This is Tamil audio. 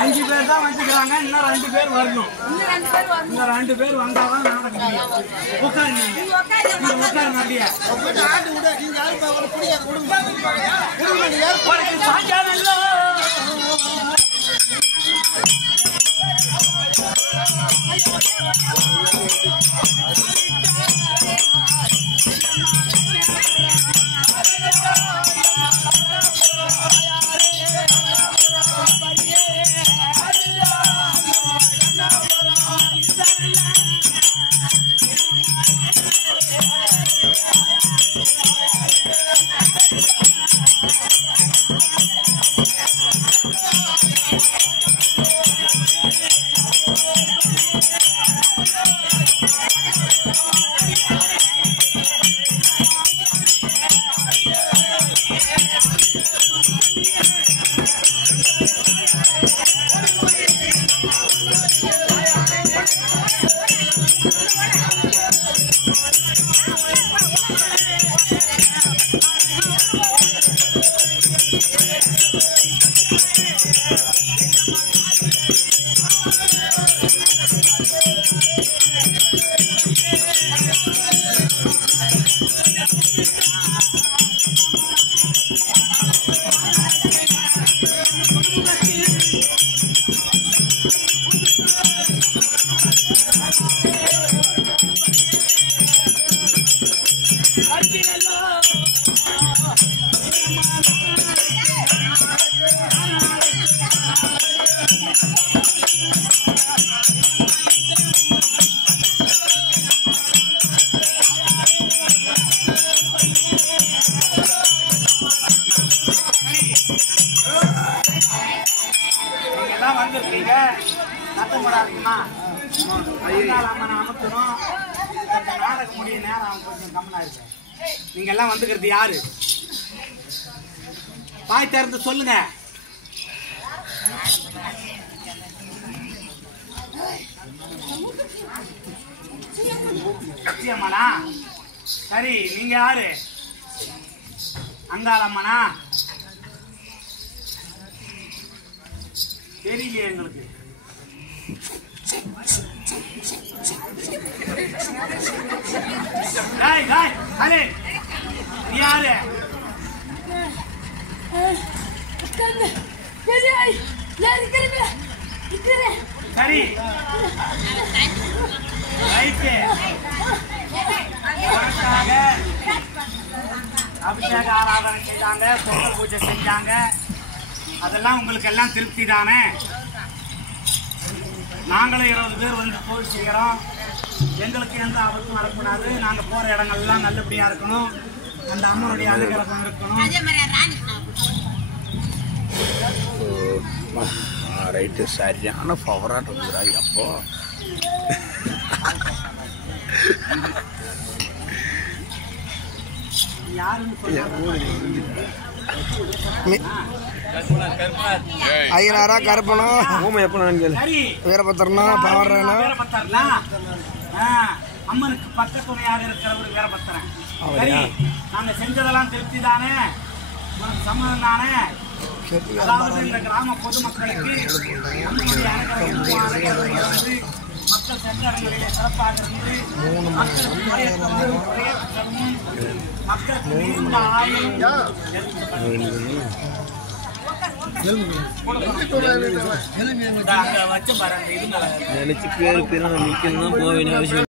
அஞ்சு பேர் தான் வந்துக்கிறாங்க. இன்னும் 2 பேர் வரணும். இன்னும் 2 பேர் வந்தாதான் நாடகம். உட்காருங்க அப்படியே வந்திருக்கீங்க. சத்தம் போடாதீங்கம்மா. அமர்த்தணும். நாடகம் முடிய நேரம் அவங்க கொஞ்சம் கம்மனா இருக்கு. நீங்க எல்லாம் வந்துக்கிறது யாரு? வாய் திறந்து சொல்லுங்க. சத்தியம்மானா? சரி, நீங்க யாரு? அங்காளம்மனா? தெரியலையே எங்களுக்கு. யாரு? சரி, அபிஷேக ஆராதனை செஞ்சாங்க, பொங்கல் பூஜை செஞ்சாங்க. அதெல்லாம் உங்களுக்கு எல்லாம் திருப்தி தானே? நாங்களும் 20 பேர் வந்து போய் செய்கிறோம். எங்களுக்கு எந்த ஆபத்தும் வரக்கூடாது. நாங்கள் போகிற இடங்கள்லாம் நல்லபடியாக இருக்கணும். அந்த அம்மனுடைய அனுகிரகம் இருக்கணும். ரைட்டு, சரியான பவராக வந்துடுறா. அப்போ ஐயனாரா கருப்பனும் வீரபத்திரனா பாவரனா அம்மனுக்கு பக்க துணையாக இருக்கிற ஒரு வீரபத்திரன். நாங்க செஞ்சதெல்லாம் திருப்தி தானே? சம்மதம் தானே? அதாவது இந்த கிராம பொதுமக்களுக்கு மக்கள் சென்றவர்களிலே சிறப்பாக இருந்து மக்களுக்கு நீண்ட ஆயுள் வச்சு பாருங்க. நினைச்சு பேரு பேரும் நிக்கணும் போவேன்.